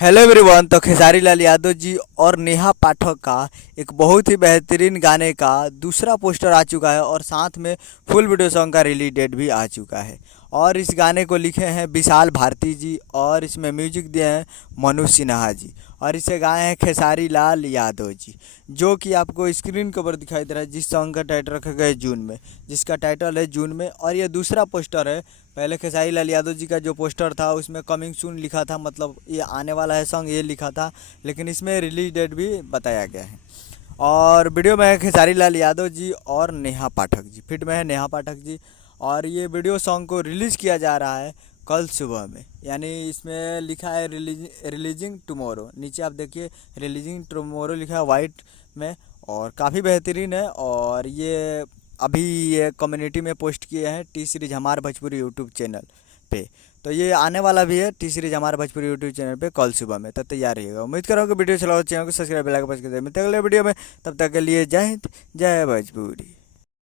Hello everyone. तो खेसारी लाल यादव जी और नेहा पाठक का एक बहुत ही बेहतरीन गाने का दूसरा पोस्टर आ चुका है और साथ में फुल वीडियो सॉन्ग का रिलीज डेट भी आ चुका है। और इस गाने को लिखे हैं विशाल भारती जी और इसमें म्यूजिक दिए हैं मनु सिन्हा जी और इसे गाए हैं खेसारी लाल यादव जी, जो कि आपको स्क्रीन के ऊपर दिखाई दे रहा है। जिस सॉन्ग का टाइटल रखा गया है जून में, जिसका टाइटल है जून में। और ये दूसरा पोस्टर है। पहले खेसारी लाल यादव जी का जो पोस्टर था उसमें कमिंग सून लिखा था, मतलब ये आने वाला है सॉन्ग ये लिखा था, लेकिन इसमें रिलीज डेट भी बताया गया है। और वीडियो में है खेसारी लाल यादव जी और नेहा पाठक जी, फिट में है नेहा पाठक जी। और ये वीडियो सॉन्ग को रिलीज़ किया जा रहा है कल सुबह में, यानी इसमें लिखा है रिलीजिंग टुमारो। नीचे आप देखिए रिलीजिंग टुमारो लिखा है वाइट में, और काफ़ी बेहतरीन है। और ये अभी ये कम्युनिटी में पोस्ट किए हैं टी सीरीज हमार भोजपुरी यूट्यूब चैनल पे। तो ये आने वाला भी है टी सीरीज हमारे भोजपुरी यूट्यूब चैनल पे कल सुबह में। तो तैयार रहिएगा। उम्मीद करो कि वीडियो चलाओ, चैनल को सब्सक्राइब बेल आइकन प्रेस कर दें। मिलते हैं अगले वीडियो में, तब तक के लिए जय हिंद जय भोजपुरी।